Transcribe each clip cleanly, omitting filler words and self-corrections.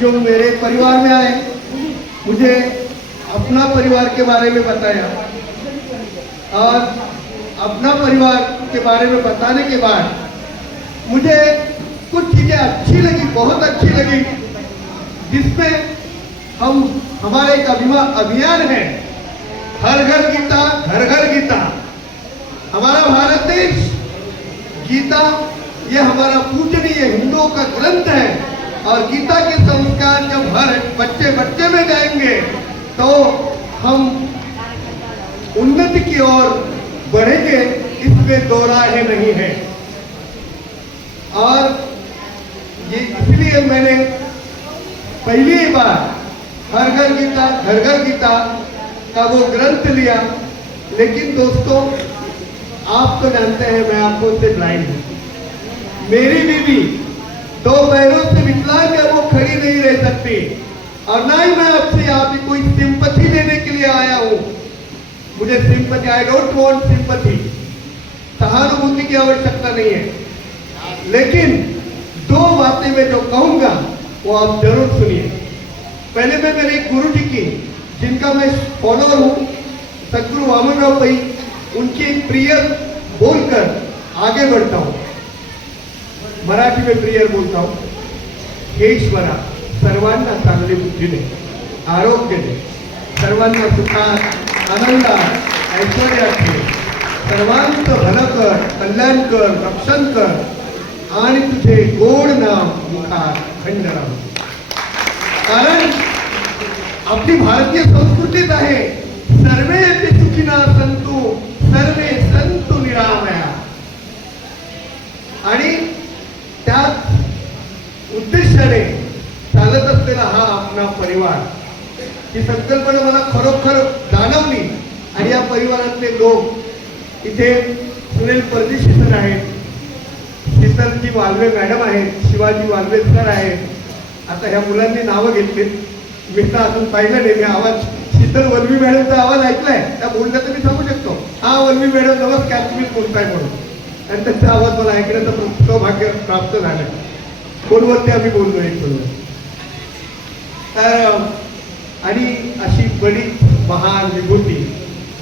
जो मेरे परिवार में आए, मुझे अपना परिवार के बारे में बताया और अपना परिवार के बारे में बताने के बाद मुझे कुछ चीज़ें अच्छी लगी, बहुत अच्छी लगी, जिसमें हमारे एक अभियान है, हर घर गीता घर घर गीता। हमारा भारत देश गीता ये हमारा पूजनीय हिंदुओं का ग्रंथ है और गीता के संस्कार जब हर बच्चे बच्चे में जाएंगे तो हम उन्नति की ओर बढ़ेंगे, इसमें दो राहें नहीं है। और ये इसलिए मैंने पहली बार हर घर गीता घर घर गीता का वो ग्रंथ लिया। लेकिन दोस्तों, आप तो जानते हैं मैं आपको से ब्लाइंड हूं। मेरी बीवी 2 पैरों से विकलांग है, वो खड़ी नहीं रह सकती और ना ही मैं आपसे यहाँ पे कोई सिंपैथी देने के लिए आया हूँ। मुझे sympathy, I don't want sympathy, सहानुभूति की आवश्यकता नहीं है। लेकिन 2 बातें मैं जो कहूंगा वो आप जरूर सुनिए। पहले मैं मेरे गुरु जी की, जिनका मैं फॉलोअर हूँ, सदगुरु वामनराव भाई, उनकी एक प्रेयर बोलकर आगे बढ़ता हूँ। मराठी में प्रेयर बोलता हूँ। हे ईश्वरा, सर्वांना चांगली बुद्धी दे, आरोग्य दे, सर्वांना सुखात आनंदात ऐश्वर्यात ठेव, सर्वांचं भलं कर, कल्याण कर, रक्षण कर आणि तुझे गोड नाम मुखात खंड राहू। कारण आपली भारतीय संस्कृतीच आहे, सर्वे सुखिनः सन्तु सर्वे सन्तु निरामया। आणि त्याच उद्देशाने चालत असलेला हा आपला परिवार, ही संकल्पना मला खरोखर जाणवली। आणि या परिवारातले लोक इथे सुनील परदेशी सर आहेत, शीतलजी वाल्वे मॅडम आहेत, शिवाजी वाल्वे सर आहेत। आता ह्या मुलांनी नावं घेतली, मी तर अजून पाहिलं नाही। मी आवाज शीतल वल्वी मॅडमचा आवाज ऐकलाय, त्या बोलण्यात मी सांगू शकतो, हा वल्वी मॅडम नमस्कार, तुम्ही बोलताय म्हणून। आणि त्यांचा आवाज मला ऐकण्याचं सौभाग्य प्राप्त झालं। फोनवरती आम्ही बोललो एक बोललो तर, आणि अशी बडी महान विभूती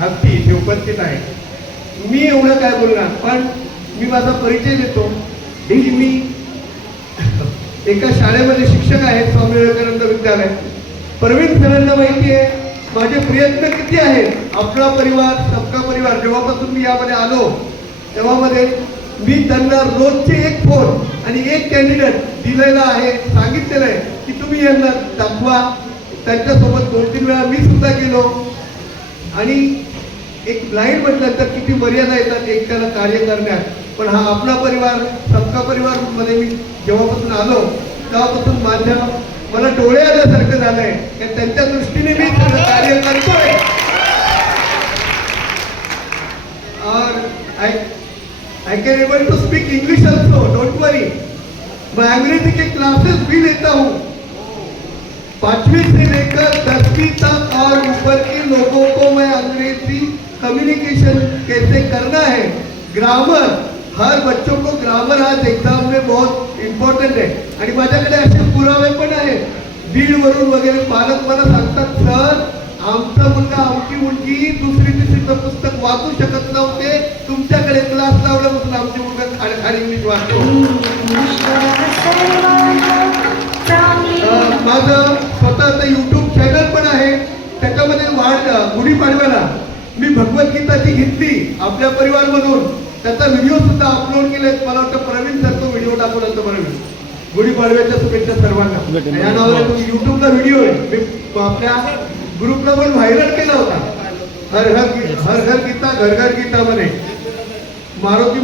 हस्ती इथे उपस्थित आहे। मी एवढं काय बोलणार, पण मी माझा परिचय देतो। मी एका शाळेमध्ये शिक्षक आहेत, स्वामी विवेकानंद विद्यालय। प्रवीण सरांना माहिती आहे माझे प्रयत्न किती आहेत। आपला परिवार सबका परिवार, जेव्हापासून मी यामध्ये आलो तेव्हामध्ये मी त्यांना रोजचे 1 फोन आणि 1 कॅन्डिडेट दिलेला आहे, सांगितलेलं आहे की तुम्ही यांना दाखवा। त्यांच्यासोबत 2-3 वेळा मी सुद्धा गेलो। आणि एक ब्लाइंड म्हटलं तर किती मर्यादा येतात एकट्याला कार्य करण्यात, पण हा आपला परिवार सबका परिवार मध्ये मी जेव्हापासून आलो तेव्हापासून मला डोळे आल्यासारखं झालंय की त्यांच्या दृष्टीने मी कार्य करतोय। और I can able to speak English also, don't worry। मैं अंग्रेजी के क्लासेस भी लेता हूँ। 5वीं से लेकर 10वीं तक और ऊपर के लोगों को मैं अंग्रेजी कम्युनिकेशन कैसे करना है, ग्रामर, हर बच्चों को ग्रामर आज एग्जाम में बहुत इम्पॉर्टंट है। आणि माझ्याकडे असे पुरावे पण आहेत, बीड वरून वगैरे पालक मला सांगतात, सर आमचा मुलगा आमची मुलगी 2री-3रीचं पुस्तक वाचू शकत नव्हते, तुमच्याकडे क्लास लावल्यापासून आमची मुलगा खाडी इंग्लिश वाचतो। माझं स्वतःचं YouTube चॅनल पण आहे, त्याच्यामध्ये गुढीपाडव्याला मी भगवद्गीताची घेतली आपल्या परिवारमधून, त्याचा व्हिडिओ सुद्धा अपलोड केले। मला वाटतं प्रवीण सर तो व्हिडिओ टाकून प्रवीण गुढीपाडव्याच्या शुभेच्छा सर्वांना। या नावाने तो युट्यूबला व्हिडिओ आहे, मी आपल्या ग्रुपला पण व्हायरल केला होता। हर घर गीता घर घर गीता मध्ये मारुती